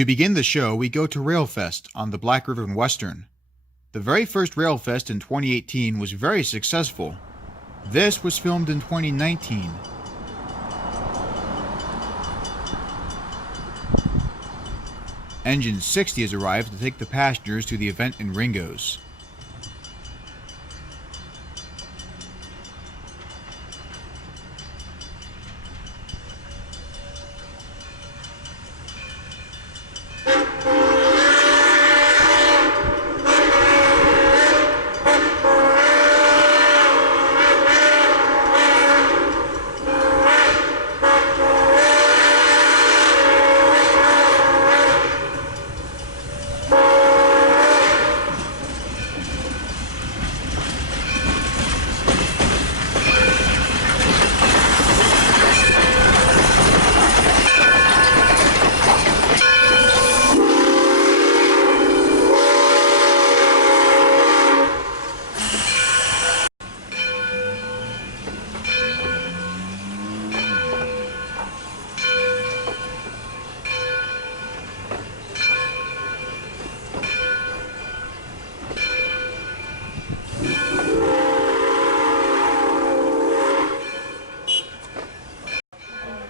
To begin the show, we go to Railfest on the Black River and Western. The very first Railfest in 2018 was very successful. This was filmed in 2019. Engine 60 has arrived to take the passengers to the event in Ringo's.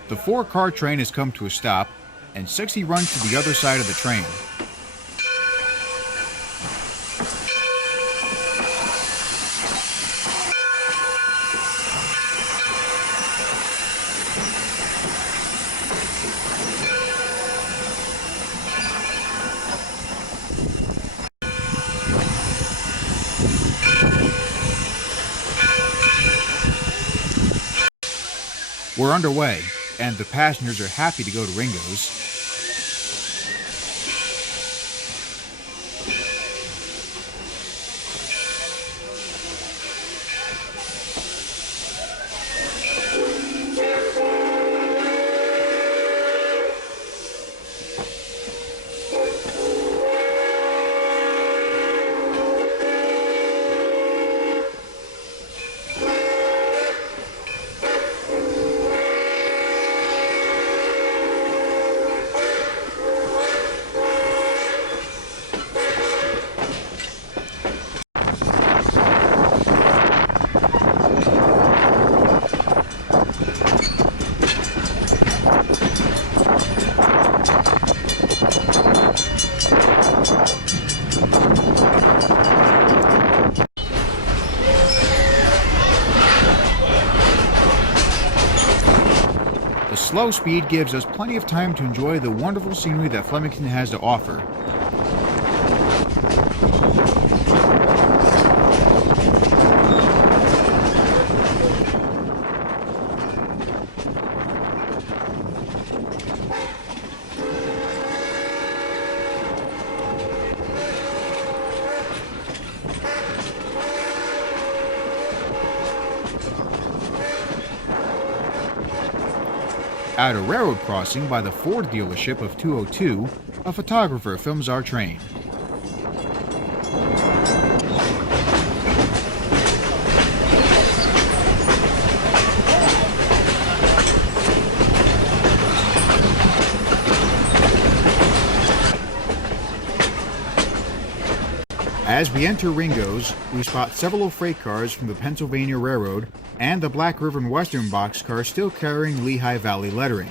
The 4-car train has come to a stop, and 60 runs to the other side of the train. We're underway, and the passengers are happy to go to Ringo's. The slow speed gives us plenty of time to enjoy the wonderful scenery that Flemington has to offer. At a railroad crossing by the Ford dealership of 202, a photographer films our train. As we enter Ringo's, we spot several freight cars from the Pennsylvania Railroad and the Black River and Western boxcar still carrying Lehigh Valley lettering.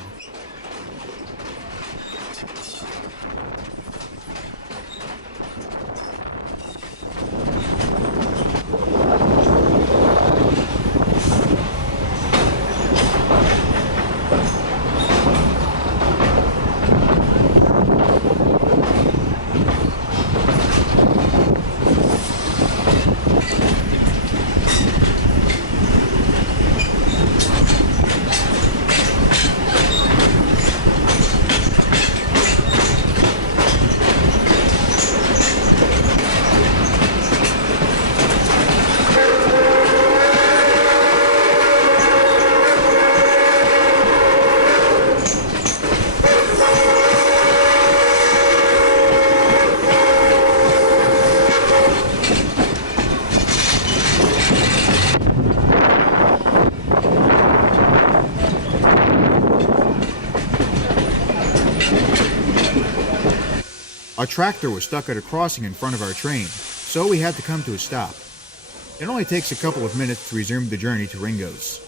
A tractor was stuck at a crossing in front of our train, so we had to come to a stop. It only takes a couple of minutes to resume the journey to Ringo's.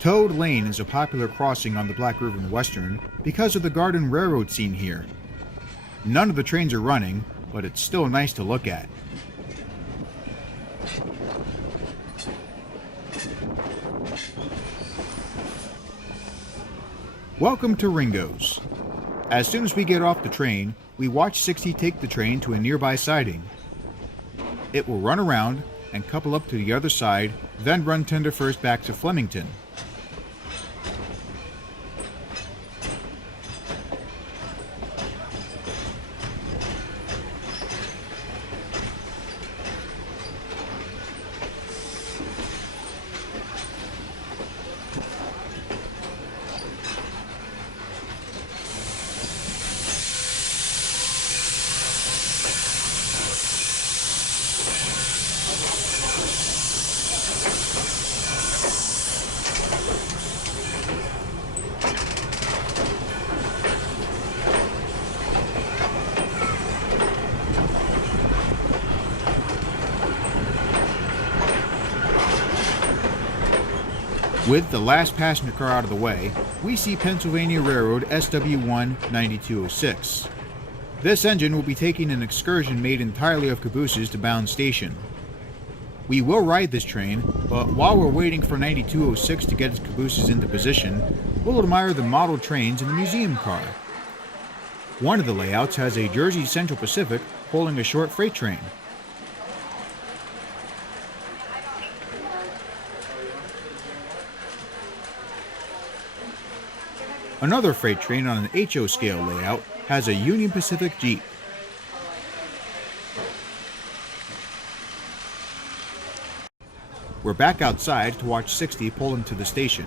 Toad Lane is a popular crossing on the Black River and Western because of the Garden Railroad scene here. None of the trains are running, but it's still nice to look at. Welcome to Ringo's. As soon as we get off the train, we watch 60 take the train to a nearby siding. It will run around and couple up to the other side, then run tender first back to Flemington. With the last passenger car out of the way, we see Pennsylvania Railroad SW1 9206. This engine will be taking an excursion made entirely of cabooses to Bound Station. We will ride this train, but while we're waiting for 9206 to get its cabooses into position, we'll admire the model trains in the museum car. One of the layouts has a Jersey Central Pacific pulling a short freight train. Another freight train on an HO scale layout has a Union Pacific Jeep. We're back outside to watch 60 pull into the station.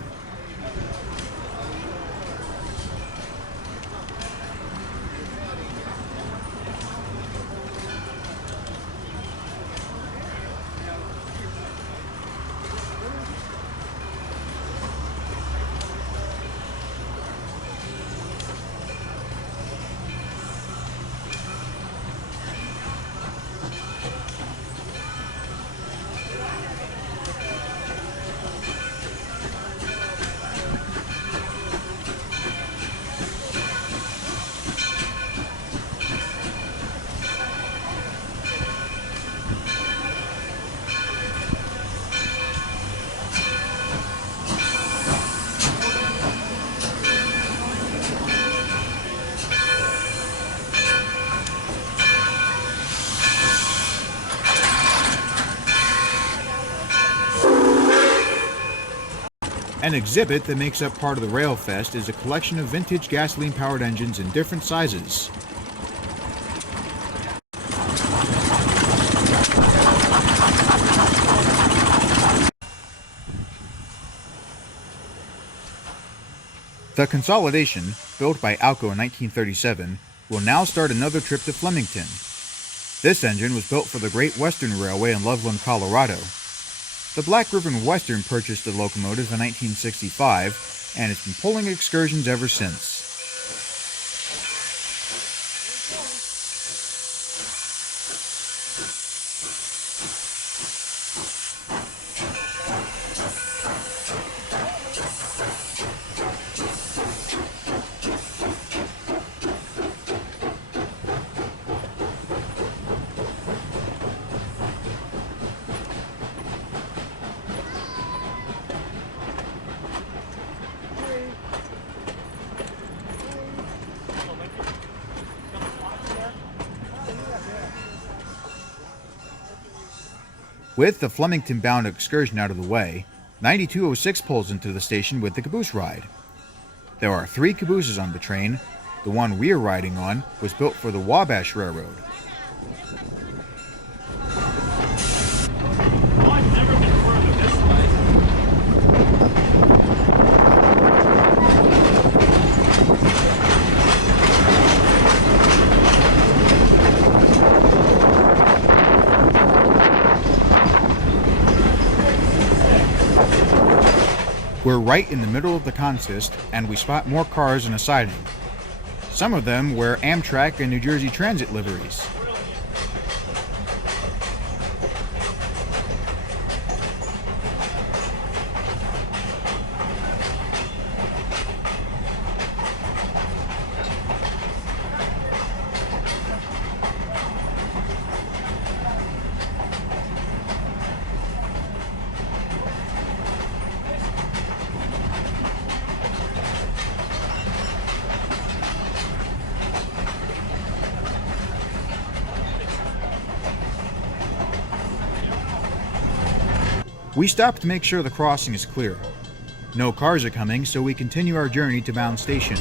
An exhibit that makes up part of the Railfest is a collection of vintage gasoline-powered engines in different sizes. The Consolidation, built by Alco in 1937, will now start another trip to Flemington. This engine was built for the Great Western Railway in Loveland, Colorado. The Black River and Western purchased the locomotive in 1965, and it's been pulling excursions ever since. With the Flemington-bound excursion out of the way, 9206 pulls into the station with the caboose ride. There are 3 cabooses on the train. The one we are riding on was built for the Wabash Railroad. We're right in the middle of the consist, and we spot more cars in a siding. Some of them wear Amtrak and New Jersey Transit liveries. We stop to make sure the crossing is clear. No cars are coming, so we continue our journey to Bound Station.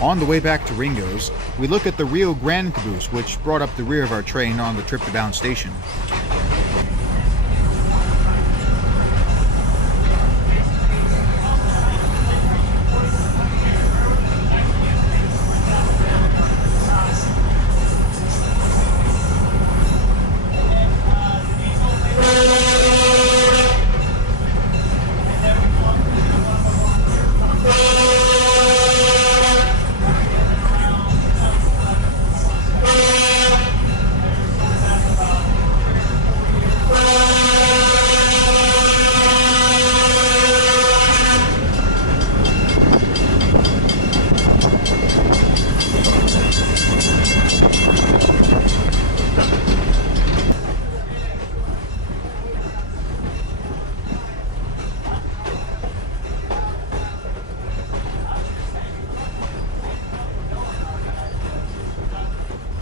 On the way back to Ringo's, we look at the Rio Grande caboose, which brought up the rear of our train on the trip to Bound Station.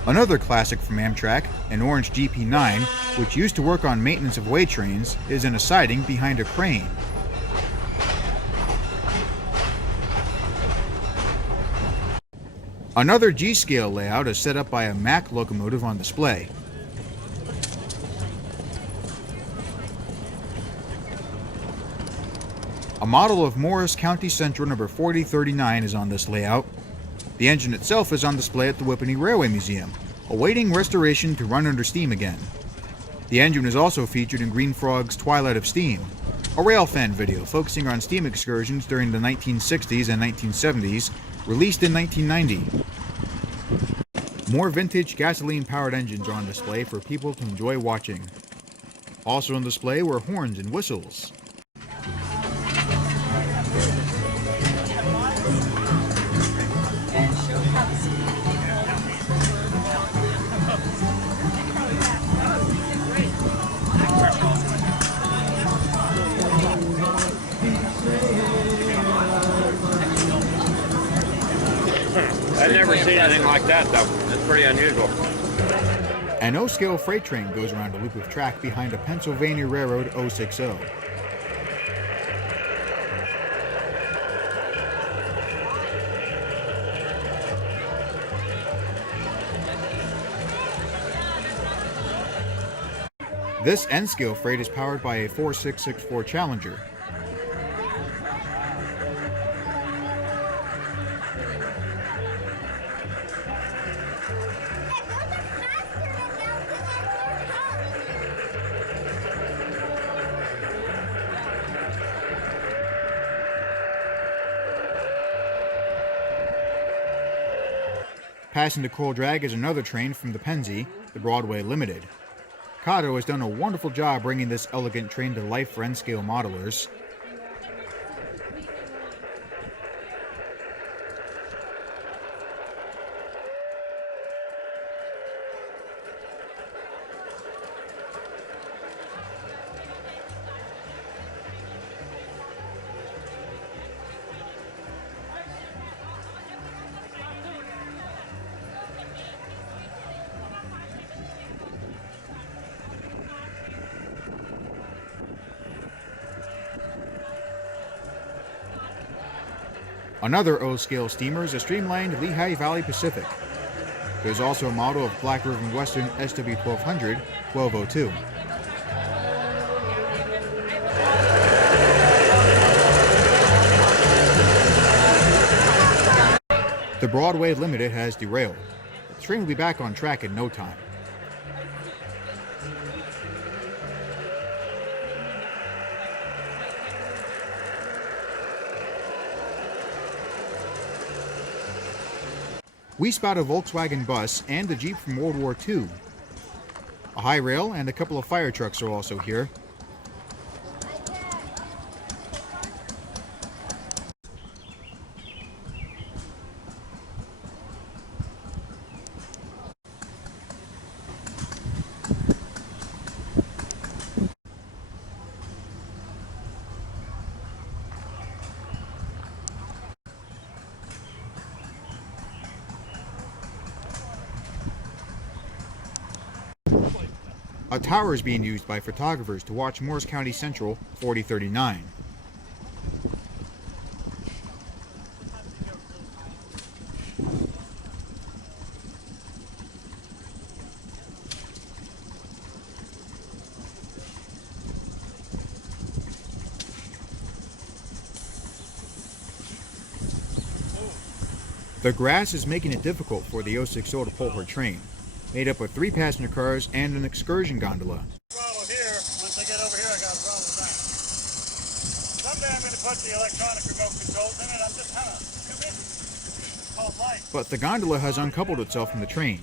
Another classic from Amtrak, an orange GP9, which used to work on maintenance of way trains, is in a siding behind a crane. Another G-scale layout is set up by a Mack locomotive on display. A model of Morris County Central number 4039 is on this layout. The engine itself is on display at the Whippany Railway Museum, awaiting restoration to run under steam again. The engine is also featured in Green Frog's Twilight of Steam, a railfan video focusing on steam excursions during the 1960s and 1970s, released in 1990. More vintage gasoline-powered engines are on display for people to enjoy watching. Also on display were horns and whistles. I've never seen anything like that, though. It's pretty unusual. An O-scale freight train goes around a loop of track behind a Pennsylvania Railroad 060. This N-scale freight is powered by a 4664 Challenger. Passing the Coal Drag is another train from the Pennsy, the Broadway Limited. Kato has done a wonderful job bringing this elegant train to life for N-scale modelers. Another O-scale steamer is a streamlined Lehigh Valley Pacific. There's also a model of Black River and Western SW1200 1202. The Broadway Limited has derailed. The train will be back on track in no time. We spot a Volkswagen bus and a Jeep from World War II. A high rail and a couple of fire trucks are also here. A tower is being used by photographers to watch Morris County Central 4039. The grass is making it difficult for the 060 to pull her train, made up of 3 passenger cars and an excursion gondola. Throttle here. Once I get over here, I got to throttle back. Someday I'm going to put the electronic remote controls in it. I'm just kind of too busy. It's called life. But the gondola has uncoupled itself from the train.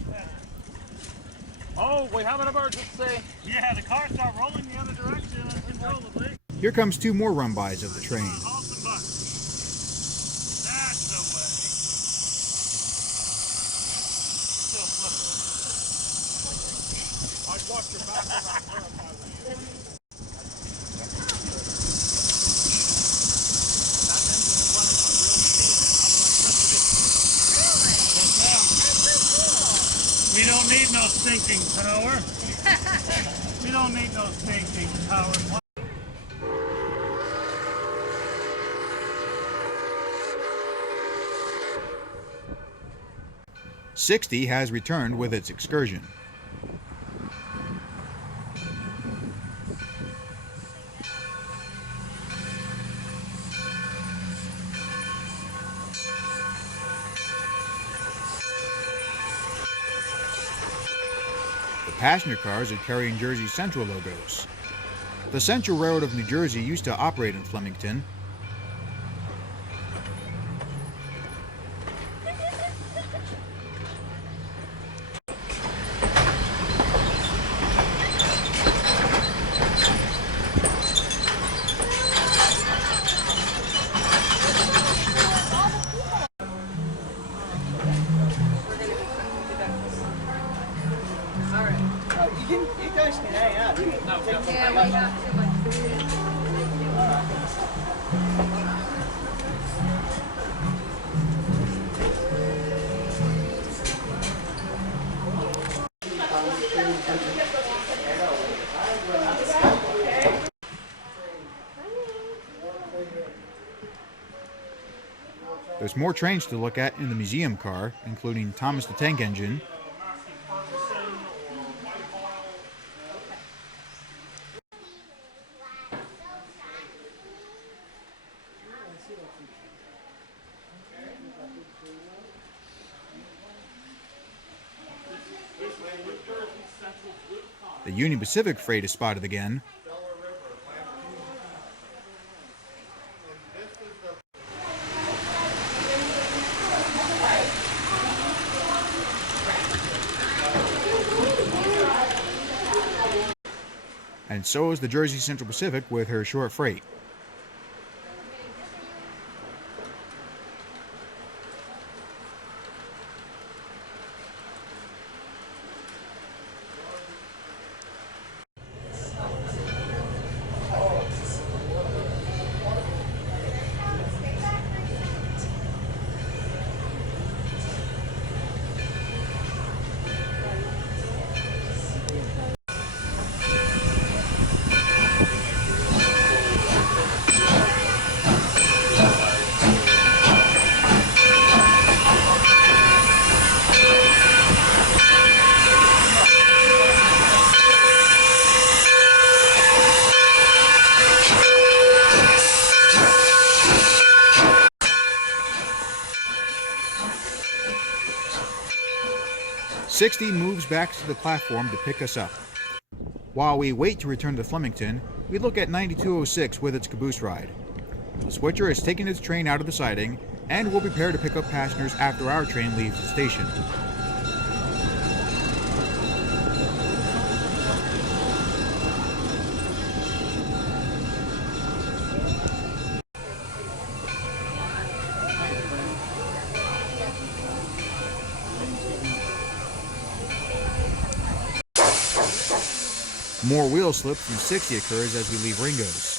Oh, we have an emergency. Yeah, the car start rolling the other direction uncontrollably. Here comes 2 more run-bys of the train. Awesome button. That's the way. Still slippery. I'd watch your back when I verify that. That engine's running on real steam and electricity. Yes, ma'am. We don't need no sinking power. We don't need no sinking power. 60 has returned with its excursion. The passenger cars are carrying Jersey Central logos. The Central Railroad of New Jersey used to operate in Flemington. You guys can hang out. You can take some Yeah, we got too much food. There's more trains to look at in the museum car, including Thomas the Tank Engine, the Union Pacific freight is spotted again, and so is the Jersey Central Pacific with her short freight. 60 moves back to the platform to pick us up. While we wait to return to Flemington, we look at 9206 with its caboose ride. The switcher has taken its train out of the siding and will prepare to pick up passengers after our train leaves the station. More wheel slip from 60 occurs as we leave Ringo's.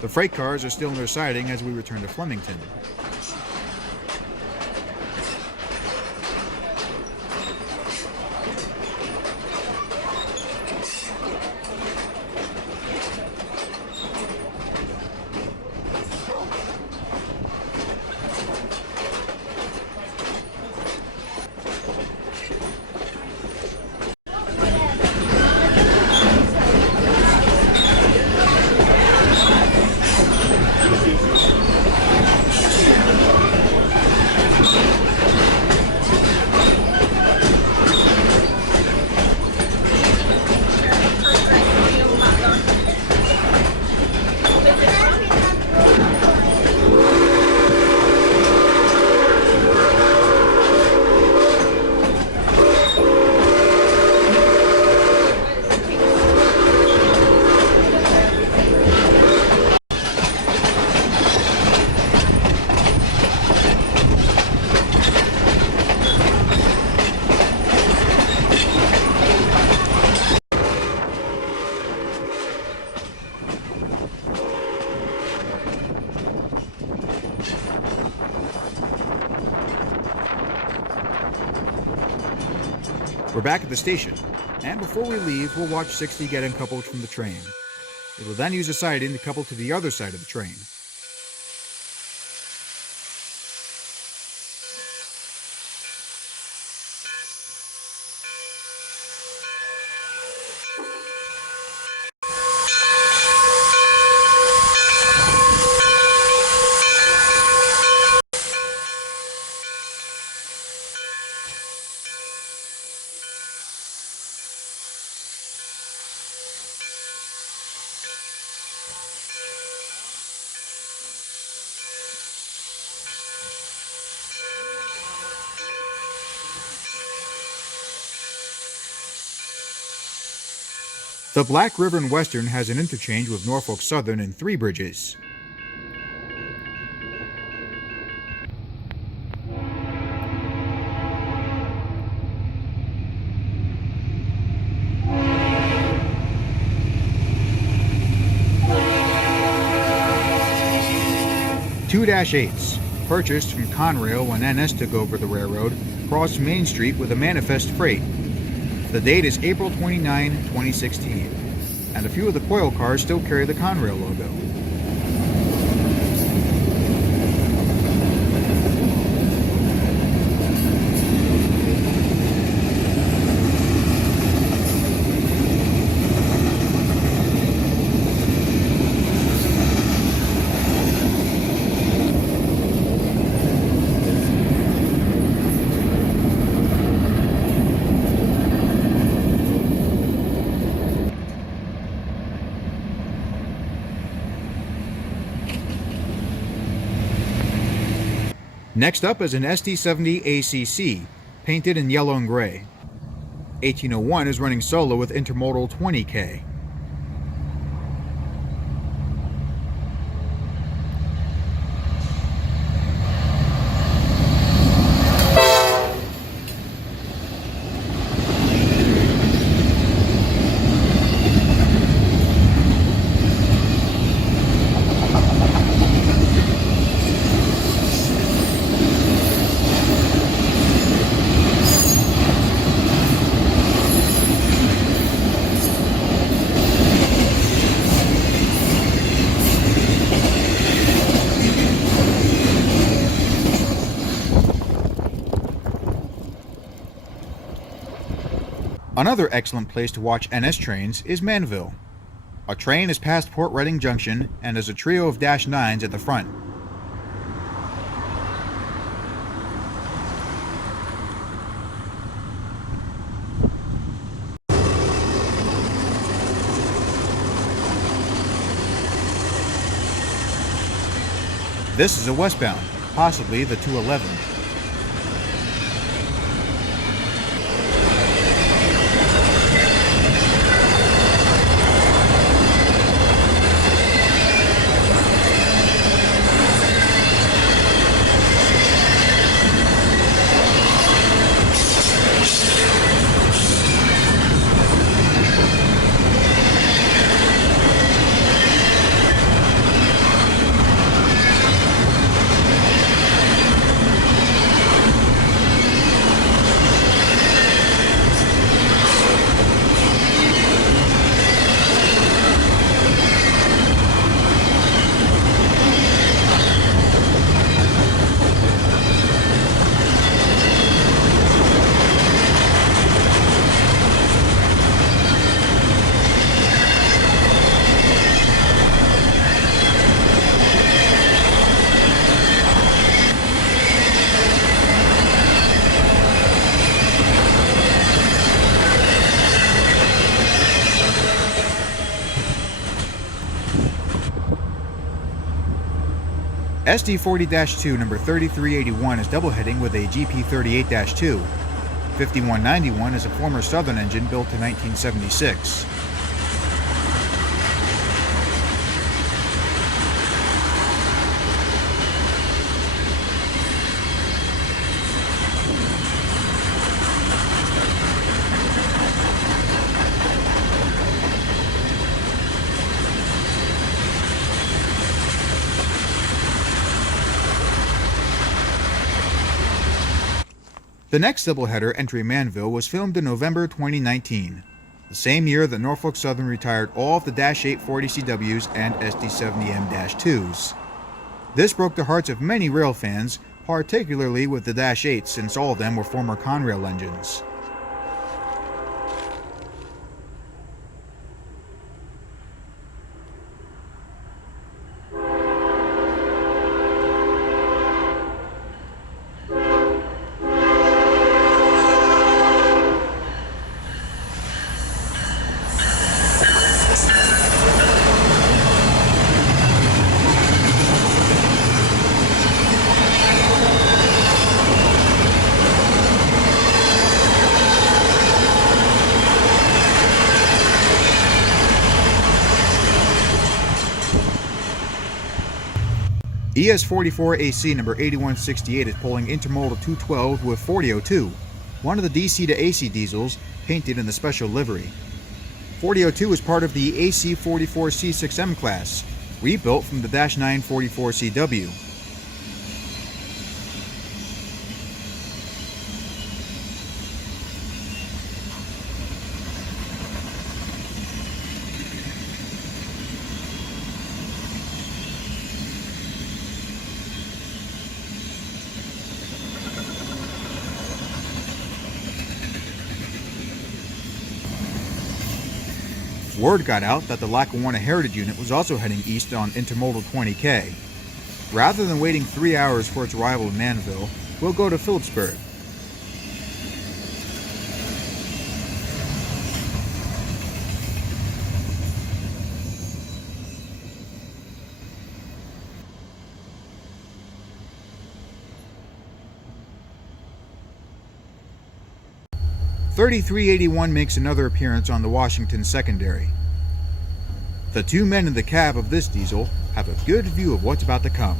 The freight cars are still in their siding as we return to Flemington. We're back at the station, and before we leave, we'll watch 60 get uncoupled from the train. It will then use a siding to couple to the other side of the train. The Black River and Western has an interchange with Norfolk Southern and 3 bridges. "2-8s, purchased from Conrail when NS took over the railroad, crossed Main Street with a manifest freight. The date is April 29, 2016. and a few of the coil cars still carry the Conrail logo. Next up is an SD70 ACC, painted in yellow and gray. 1801 is running solo with intermodal 20K. Another excellent place to watch NS trains is Manville. A train has passed Port Reading Junction and has a trio of Dash 9s at the front. This is a westbound, possibly the 211. SD40-2 number 3381 is doubleheading with a GP38-2. 5191 is a former Southern engine built in 1976. The next doubleheader entering Manville was filmed in November 2019, the same year that Norfolk Southern retired all of the Dash 840 CWs and SD70M-2s. This broke the hearts of many rail fans, particularly with the Dash 8s, since all of them were former Conrail engines. ES44AC number 8168 is pulling intermodal 212 with 4002, one of the DC to AC diesels painted in the special livery. 4002 is part of the AC44C6M class, rebuilt from the Dash 944CW. Word got out that the Lackawanna Heritage Unit was also heading east on Intermodal 20K. Rather than waiting 3 hours for its arrival in Manville, we'll go to Phillipsburg. .3381 makes another appearance on the Washington secondary. The two men in the cab of this diesel have a good view of what's about to come.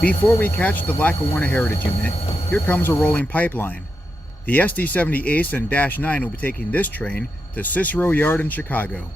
Before we catch the Lackawanna Heritage Unit, here comes a rolling pipeline. The SD70 Ace and Dash 9 will be taking this train to Cicero Yard in Chicago.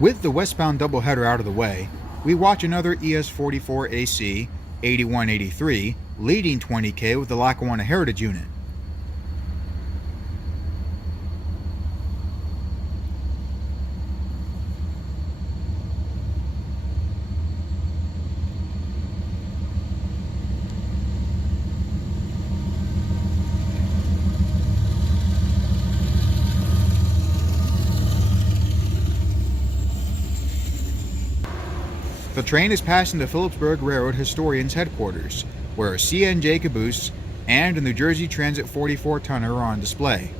With the westbound doubleheader out of the way, we watch another ES44 AC 8183 leading 20K with the Lackawanna Heritage Unit. The train is passing the Phillipsburg Railroad Historian's headquarters, where a CNJ caboose and a New Jersey Transit 44 tonner are on display.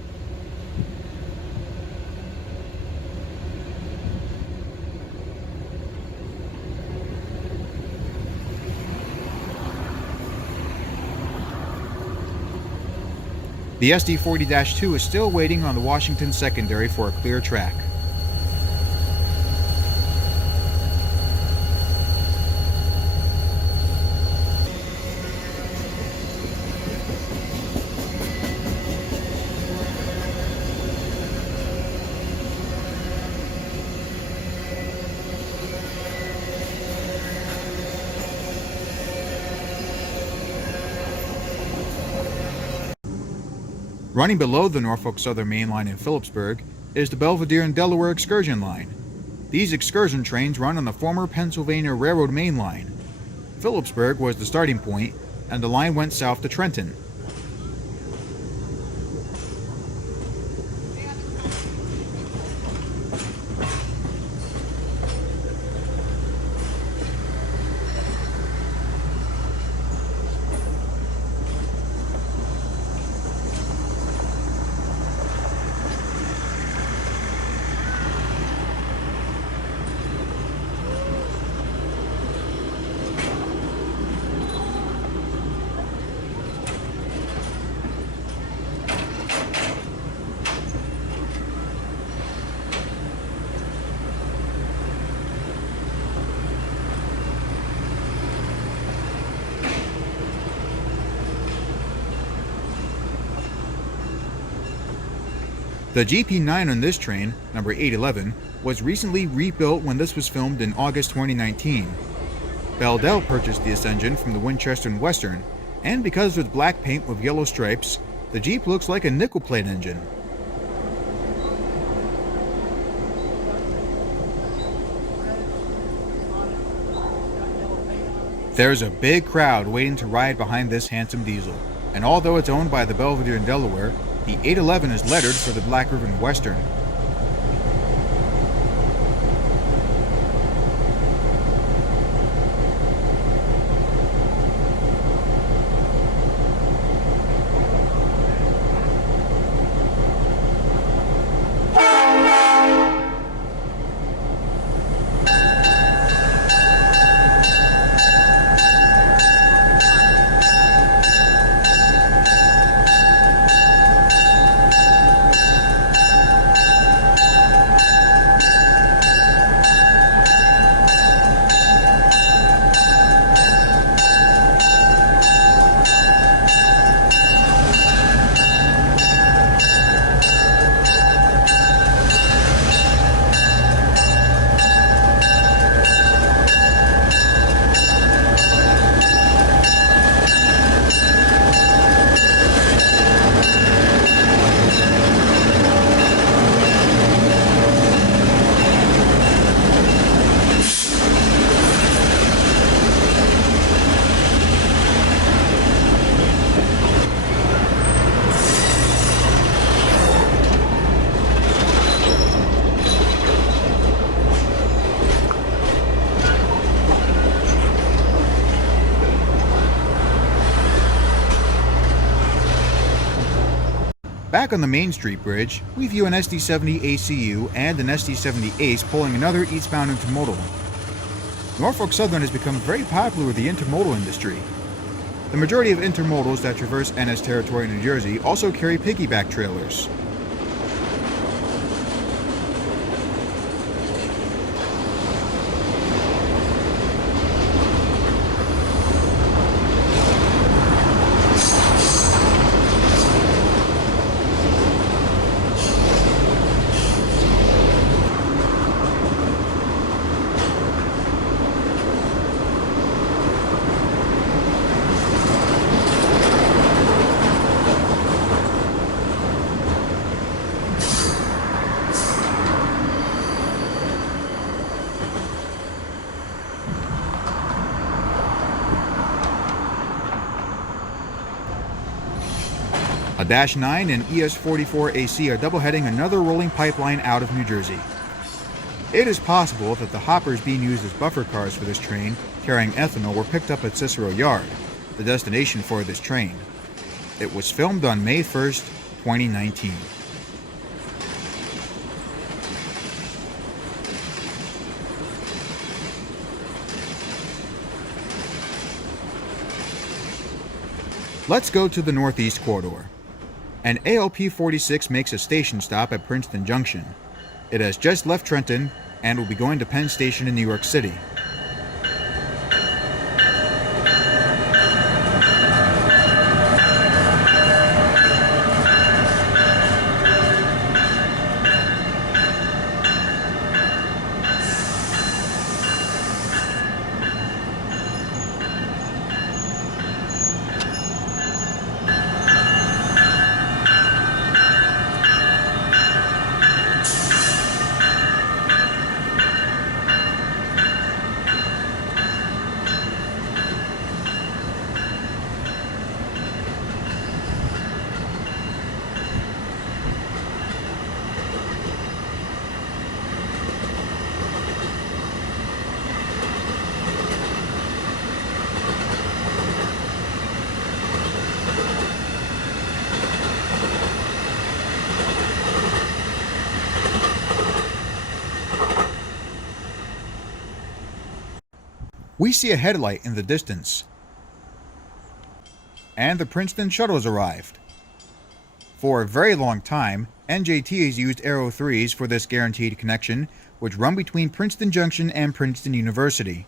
The SD40-2 is still waiting on the Washington secondary for a clear track. Running below the Norfolk Southern main line in Phillipsburg is the Belvedere and Delaware Excursion Line. These excursion trains run on the former Pennsylvania Railroad main line. Phillipsburg was the starting point, and the line went south to Trenton. The GP9 on this train, number 811, was recently rebuilt when this was filmed in August 2019. Beldell purchased this engine from the Winchester and Western, and because of its black paint with yellow stripes, the Jeep looks like a nickel plate engine. There's a big crowd waiting to ride behind this handsome diesel, and although it's owned by the Belvedere in Delaware, the 811 is lettered for the Black River and Western. Back on the Main Street Bridge, we view an SD70 ACU and an SD70 Ace pulling another eastbound intermodal. Norfolk Southern has become very popular with the intermodal industry. The majority of intermodals that traverse NS territory in New Jersey also carry piggyback trailers. A Dash 9 and ES44 AC are double-heading another rolling pipeline out of New Jersey. It is possible that the hoppers being used as buffer cars for this train carrying ethanol were picked up at Cicero Yard, the destination for this train. It was filmed on May 1st, 2019. Let's go to the Northeast Corridor. An ALP-46 makes a station stop at Princeton Junction. It has just left Trenton and will be going to Penn Station in New York City. We see a headlight in the distance. And the Princeton shuttle has arrived. For a very long time, NJT has used Arrow 3s for this guaranteed connection, which run between Princeton Junction and Princeton University.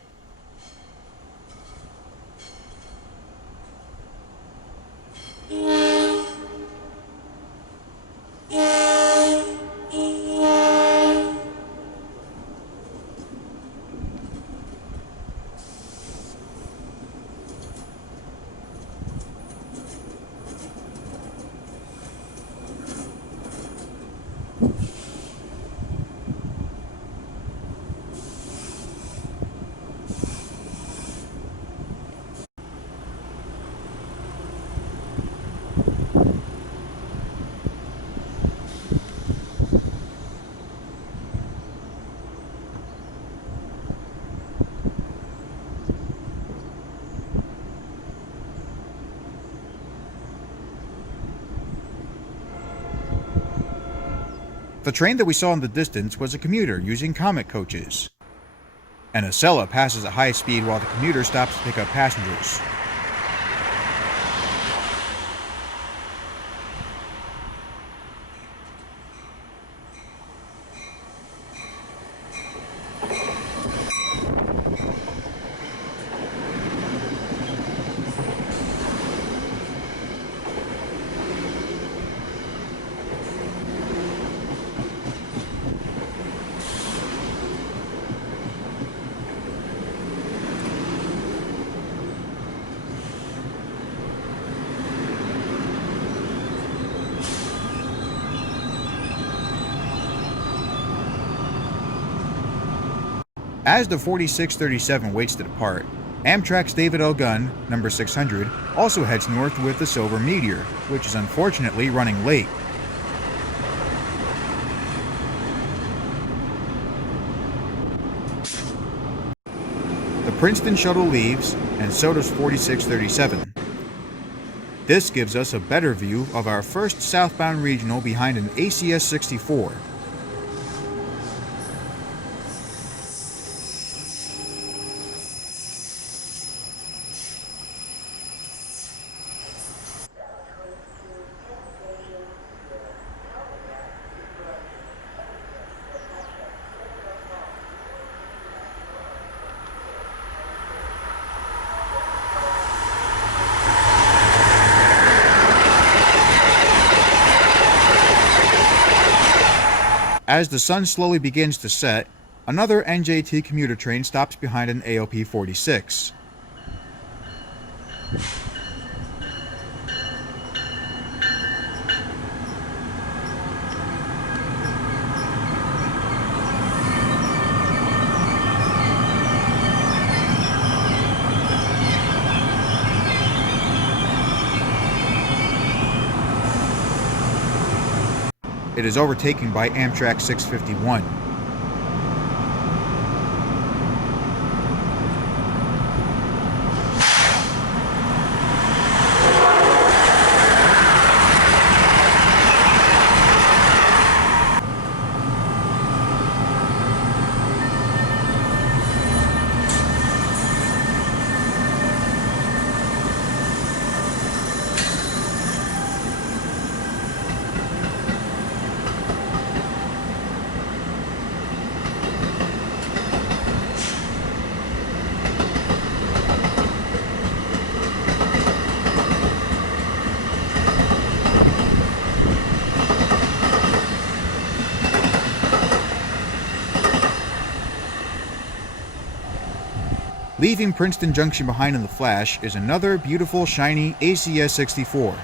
The train that we saw in the distance was a commuter using comet coaches. An Acela passes at high speed while the commuter stops to pick up passengers. As the 4637 waits to depart, Amtrak's David L. Gunn, number 600, also heads north with the Silver Meteor, which is unfortunately running late. The Princeton shuttle leaves, and so does 4637. This gives us a better view of our first southbound regional behind an ACS 64. As the sun slowly begins to set, another NJT commuter train stops behind an ALP 46. It is overtaken by Amtrak 651. Leaving Princeton Junction behind in the flash is another beautiful, shiny ACS 64.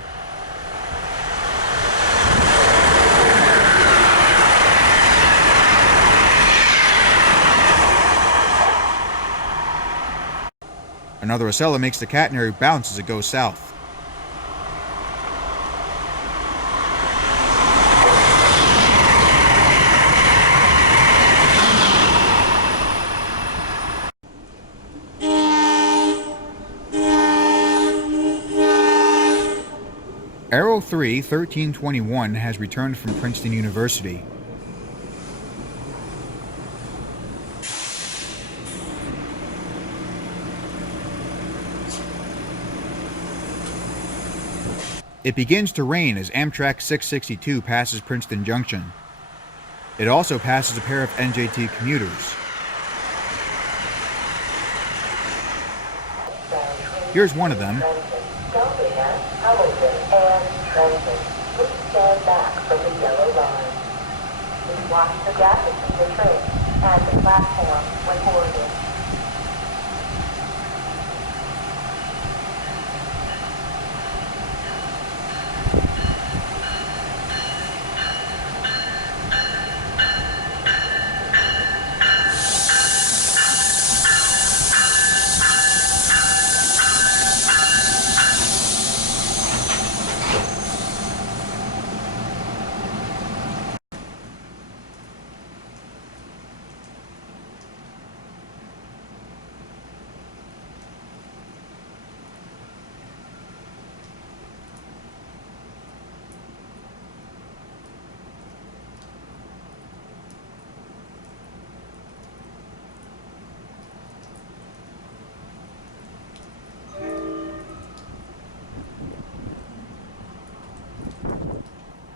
Another Acela makes the catenary bounce as it goes south. Arrow 3 1321 has returned from Princeton University. It begins to rain as Amtrak 662 passes Princeton Junction. It also passes a pair of NJT commuters. Here's one of them. Stopping at Hamilton and Trenton. Please stand back from the yellow line. Please watch the gap between the train and the platform when boarding.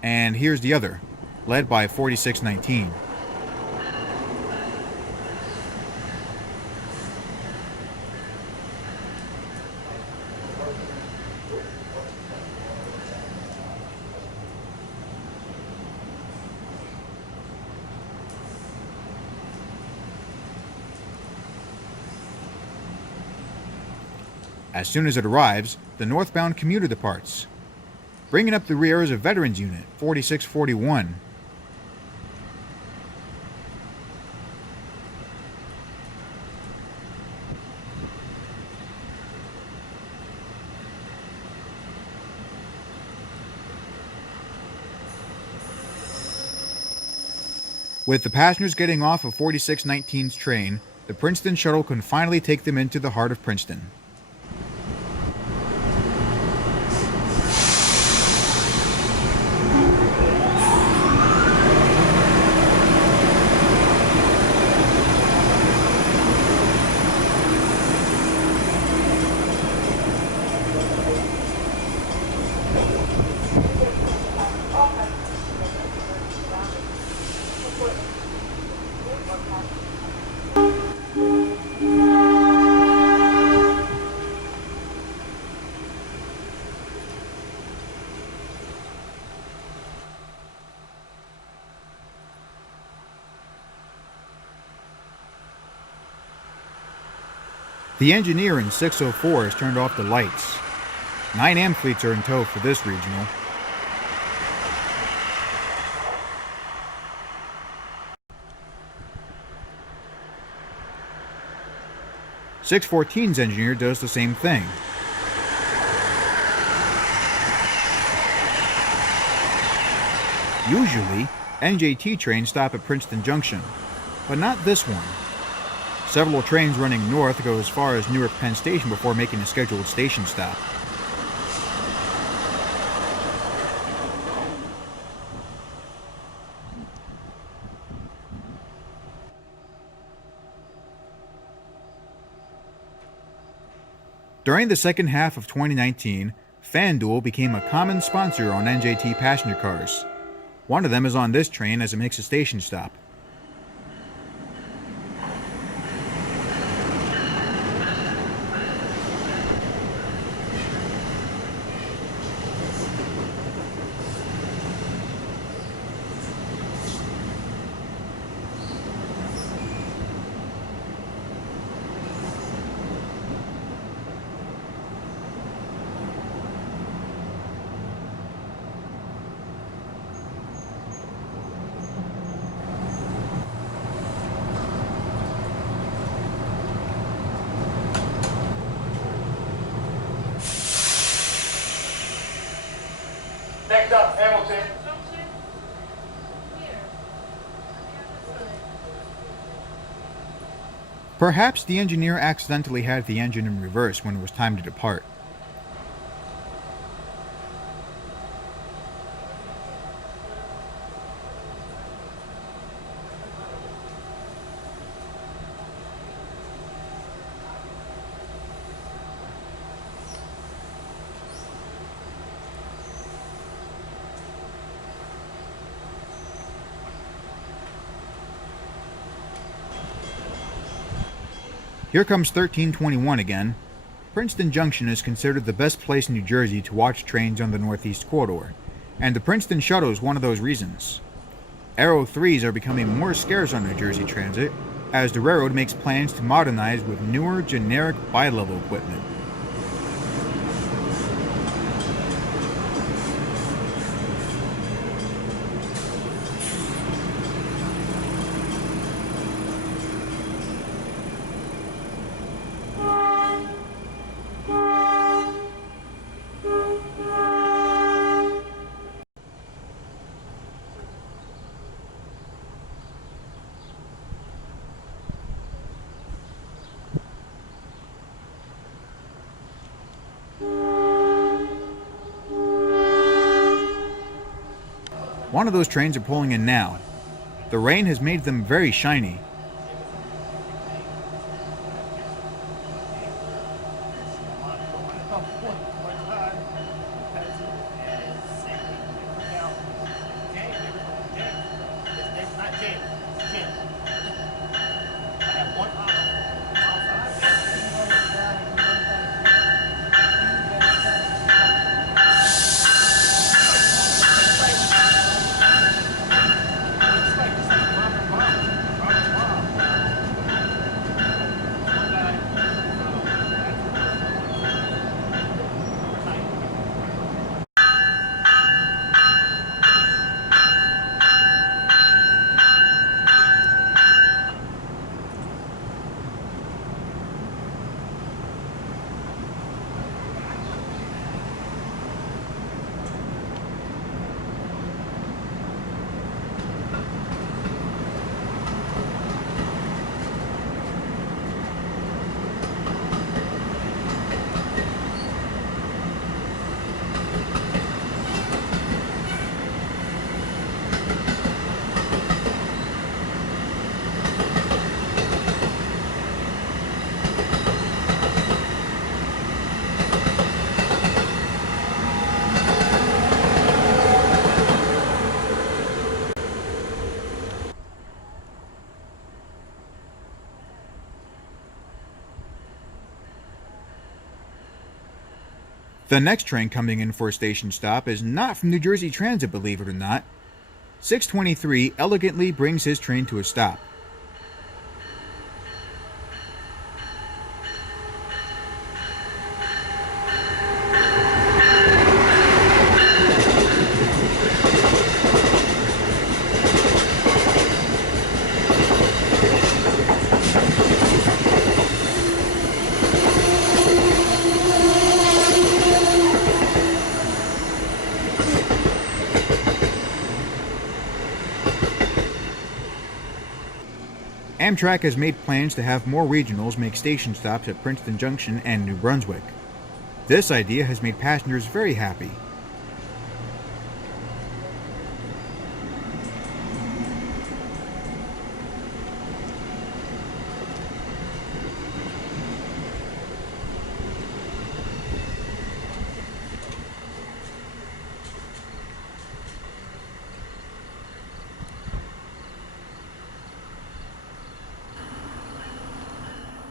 And here's the other, led by 4619. As soon as it arrives, the northbound commuter departs. Bringing up the rear is a veterans unit, 4641. With the passengers getting off of 4619's train, the Princeton shuttle can finally take them into the heart of Princeton. The engineer in 604 has turned off the lights. 9 fleets are in tow for this regional. .614's engineer does the same thing. Usually, NJT trains stop at Princeton Junction, but not this one. Several trains running north go as far as Newark Penn Station before making a scheduled station stop. During the second half of 2019, FanDuel became a common sponsor on NJT passenger cars. One of them is on this train as it makes a station stop. Next up, Hamilton. Perhaps the engineer accidentally had the engine in reverse when it was time to depart. Here comes 1321 again. Princeton Junction is considered the best place in New Jersey to watch trains on the Northeast Corridor, and the Princeton Shuttle is one of those reasons. Aero 3s are becoming more scarce on New Jersey Transit, as the railroad makes plans to modernize with newer generic bi-level equipment. One of those trains are pulling in now. The rain has made them very shiny. The next train coming in for a station stop is not from New Jersey Transit, believe it or not. 623 elegantly brings his train to a stop. Amtrak has made plans to have more regionals make station stops at Princeton Junction and New Brunswick. This idea has made passengers very happy.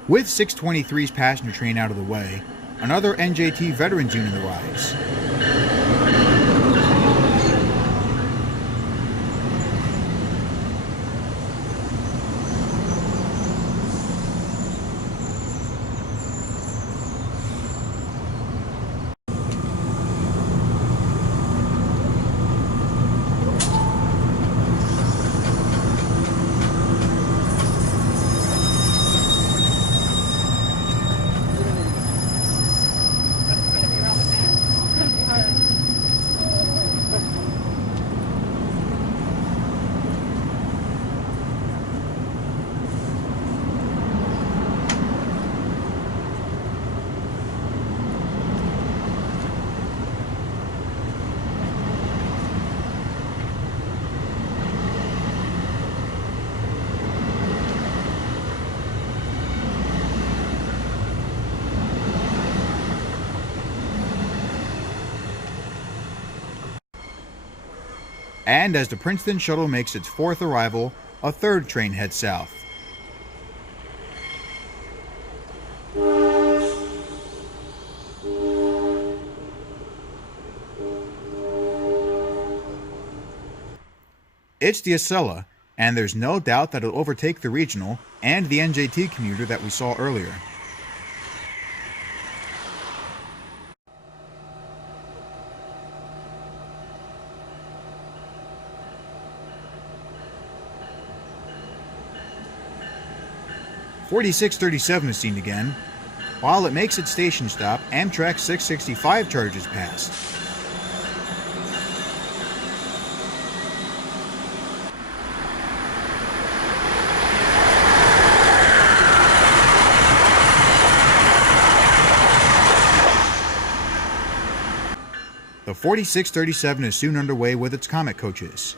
With 623's passenger train out of the way, another NJT Veterans Unit arrives. And as the Princeton shuttle makes its fourth arrival, a third train heads south. It's the Acela, and there's no doubt that it'll overtake the regional and the NJT commuter that we saw earlier. .4637 is seen again. While it makes its station stop, Amtrak 665 charges past. The 4637 is soon underway with its Comet coaches.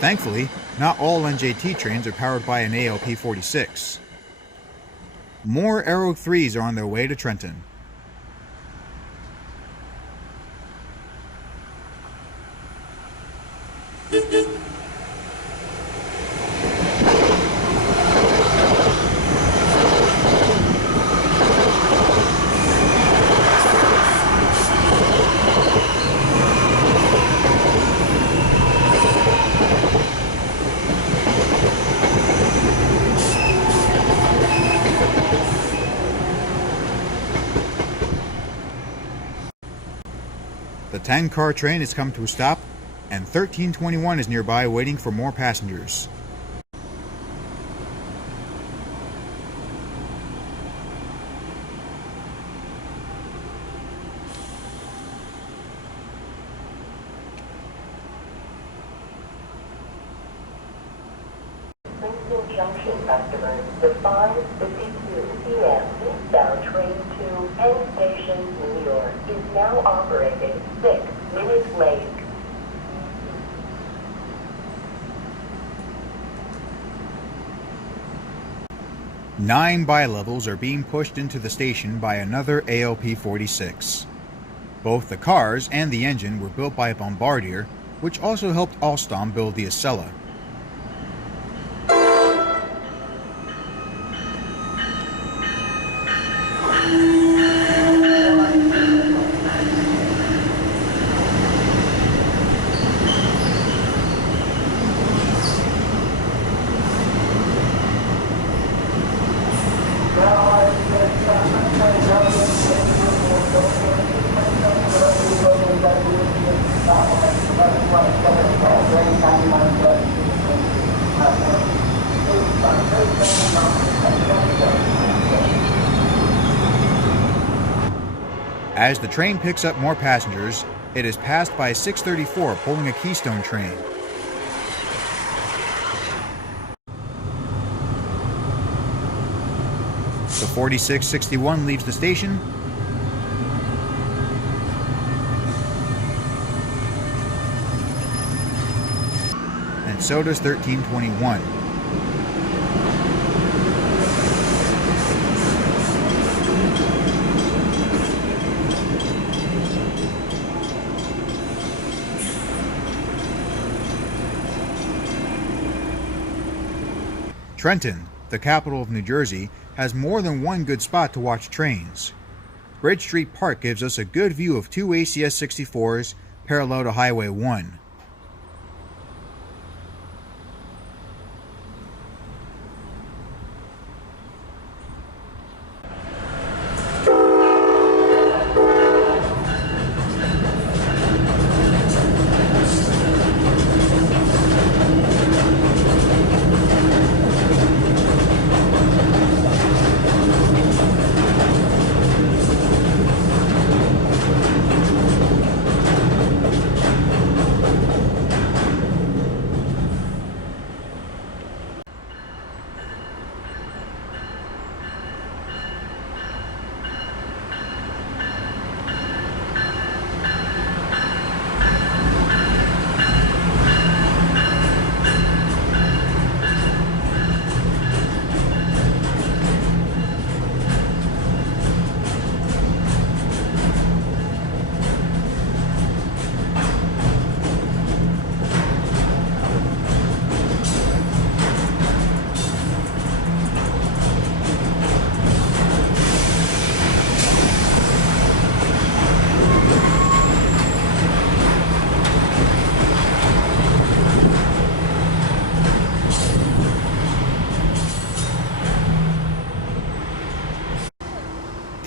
Thankfully, not all NJT trains are powered by an ALP-46. More Aero 3s are on their way to Trenton. The 10-car train has come to a stop, and 1321 is nearby waiting for more passengers. Princeton Junction customers, the 5:52 p.m. eastbound train to Penn Station, New York, is now operating 6 minutes late. Nine bilevels are being pushed into the station by another ALP-46. Both the cars and the engine were built by Bombardier, which also helped Alstom build the Acela. As the train picks up more passengers, it is passed by 634 pulling a Keystone train. The 4661 leaves the station, and so does 1321. Trenton, the capital of New Jersey, has more than one good spot to watch trains. Bridge Street Park gives us a good view of two ACS 64s parallel to Highway 1.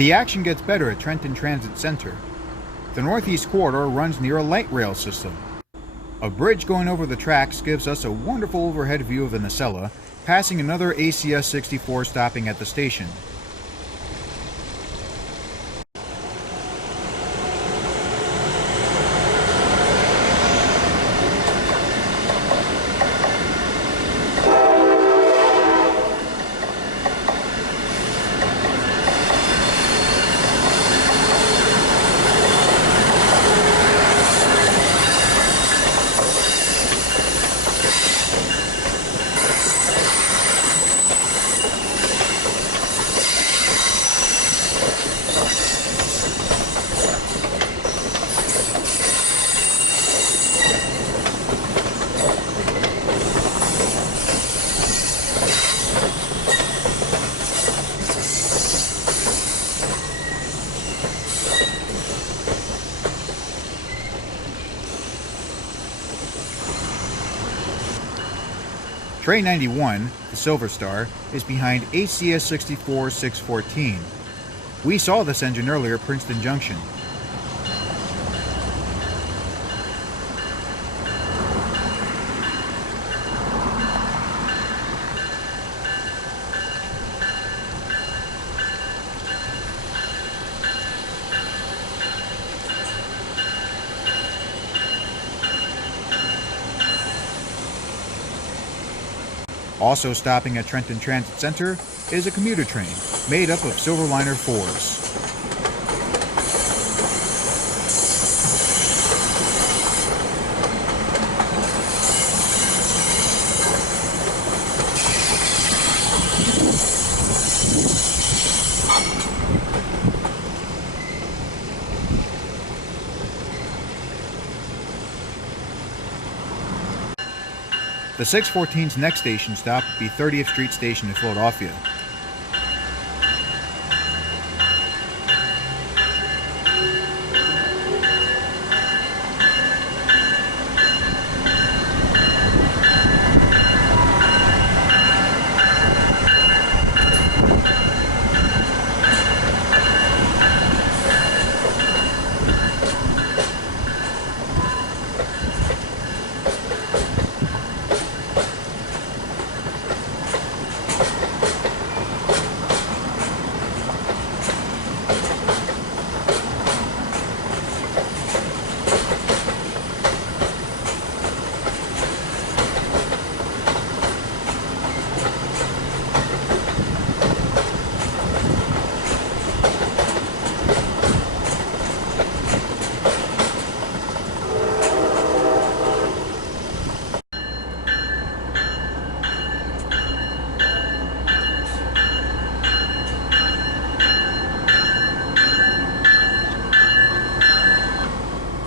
The action gets better at Trenton Transit Center. The northeast corridor runs near a light rail system. A bridge going over the tracks gives us a wonderful overhead view of the nacella, passing another ACS 64 stopping at the station. Train 91, the Silver Star, is behind ACS 64-614. We saw this engine earlier at Princeton Junction. Also stopping at Trenton Transit Center is a commuter train made up of Silverliner 4s. The 614's next station stop would be 30th Street Station in Philadelphia.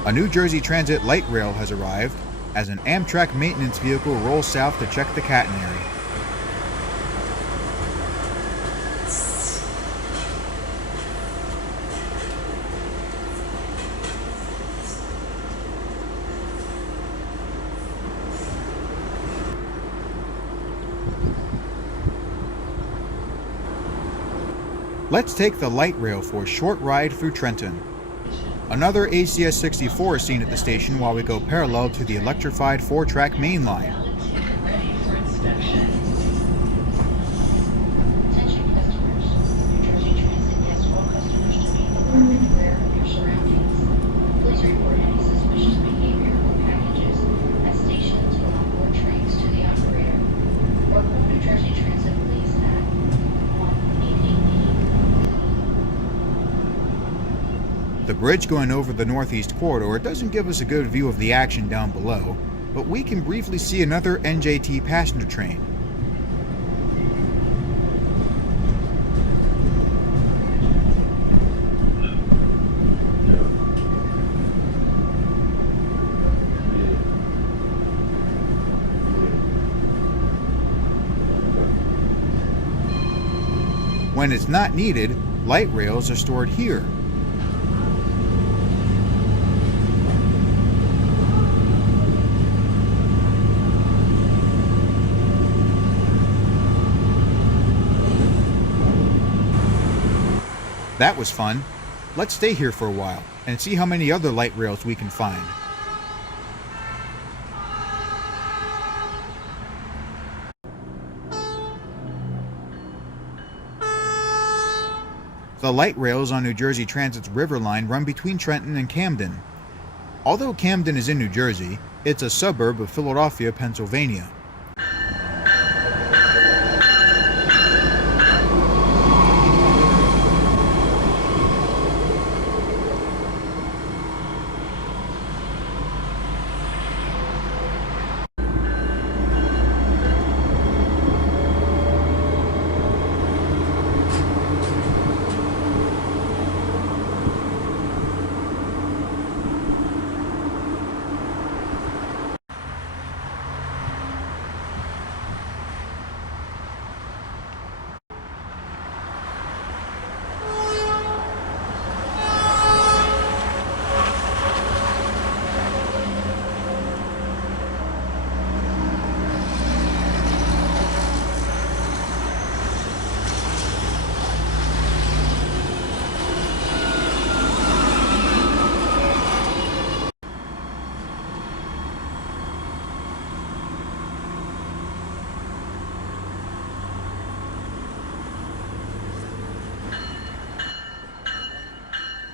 A New Jersey Transit light rail has arrived as an Amtrak maintenance vehicle rolls south to check the catenary. Let's take the light rail for a short ride through Trenton. Another ACS 64 is seen at the station while we go parallel to the electrified 4-track main line. The bridge going over the northeast corridor doesn't give us a good view of the action down below, but we can briefly see another NJT passenger train. When it's not needed, light rails are stored here. That was fun. Let's stay here for a while and see how many other light rails we can find. The light rails on New Jersey Transit's River Line run between Trenton and Camden. Although Camden is in New Jersey, it's a suburb of Philadelphia, Pennsylvania.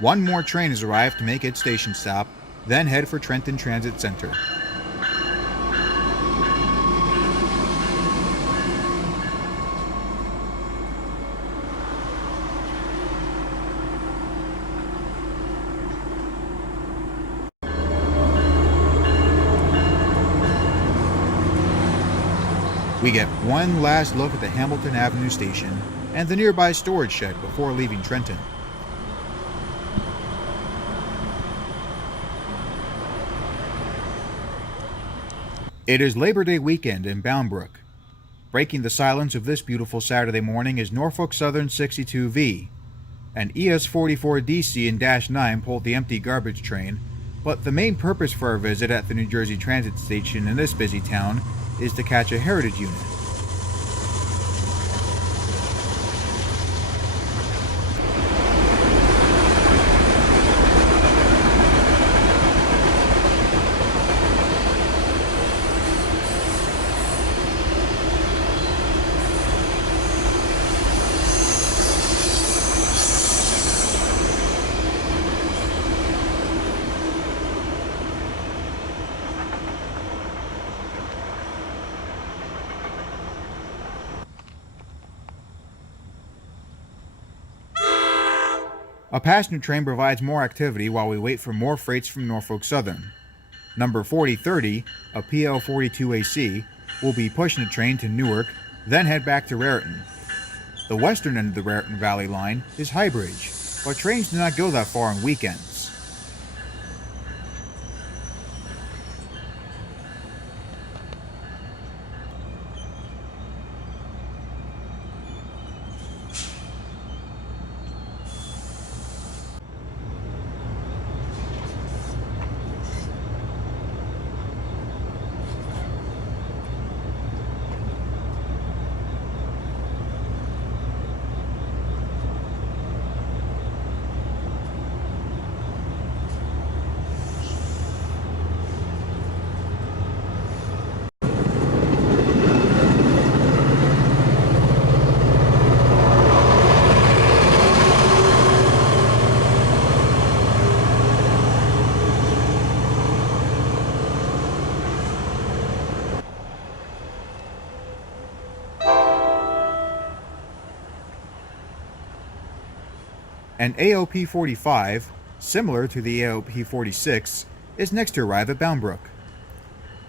One more train has arrived to make its station stop, then head for Trenton Transit Center. We get one last look at the Hamilton Avenue station and the nearby storage shed before leaving Trenton. It is Labor Day weekend in Bound Brook. Breaking the silence of this beautiful Saturday morning is Norfolk Southern 62V. An ES-44DC and Dash 9 pulled the empty garbage train, but the main purpose for our visit at the New Jersey Transit Station in this busy town is to catch a heritage unit. A passenger train provides more activity while we wait for more freights from Norfolk Southern. Number 4030, a PL42AC, will be pushing the train to Newark, then head back to Raritan. The western end of the Raritan Valley line is Highbridge, but trains do not go that far on weekends. An AOP-45, similar to the AOP-46, is next to arrive at Bound Brook.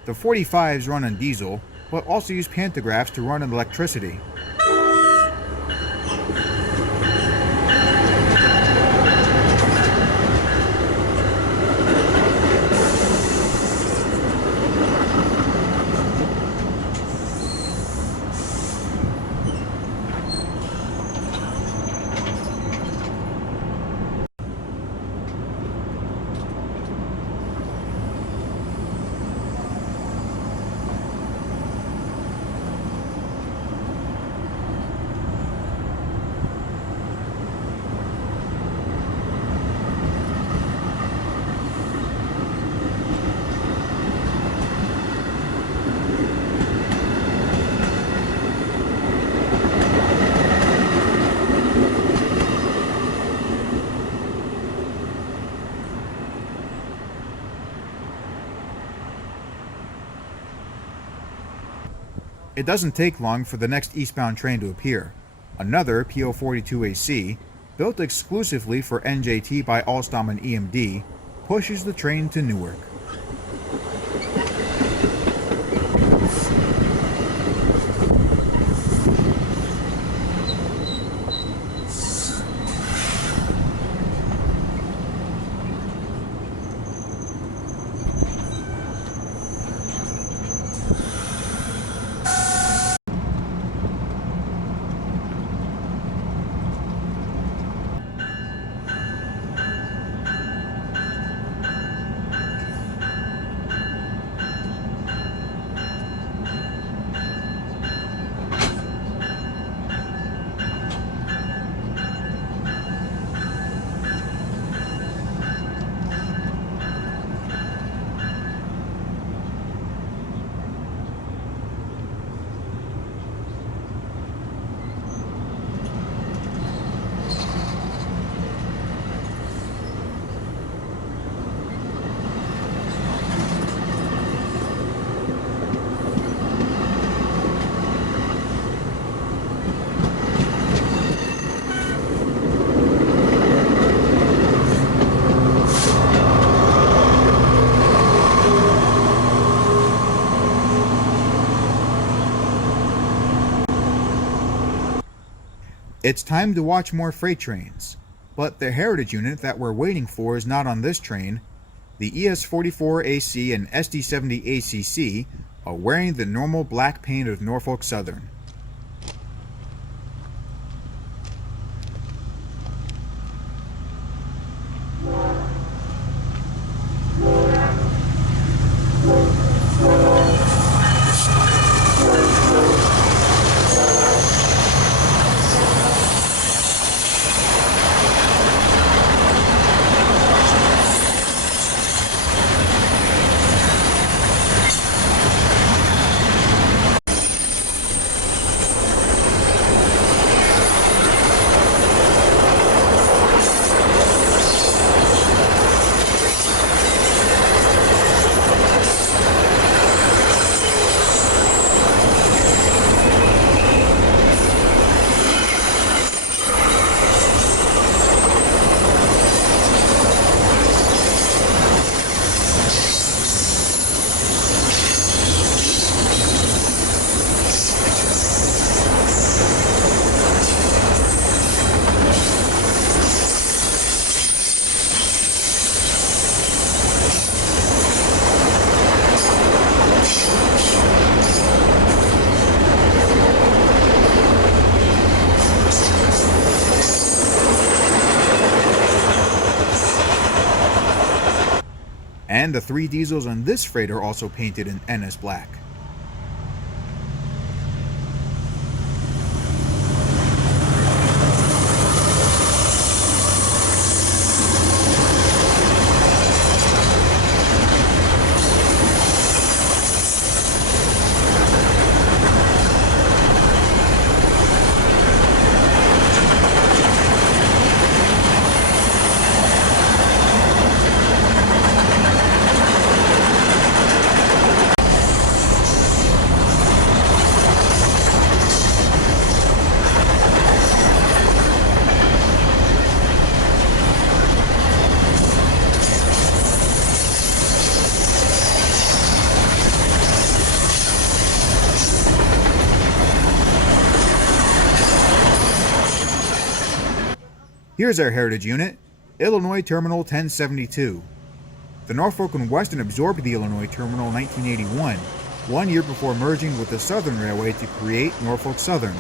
The 45s run on diesel, but also use pantographs to run on electricity. It doesn't take long for the next eastbound train to appear. Another PO42AC, built exclusively for NJT by Alstom and EMD, pushes the train to Newark. It's time to watch more freight trains, but the heritage unit that we're waiting for is not on this train. The ES44AC and SD70ACC are wearing the normal black paint of Norfolk Southern. And the 3 diesels on this freight are also painted in NS black. Here's our heritage unit, Illinois Terminal 1072. The Norfolk and Western absorbed the Illinois Terminal in 1981, 1 year before merging with the Southern Railway to create Norfolk Southern.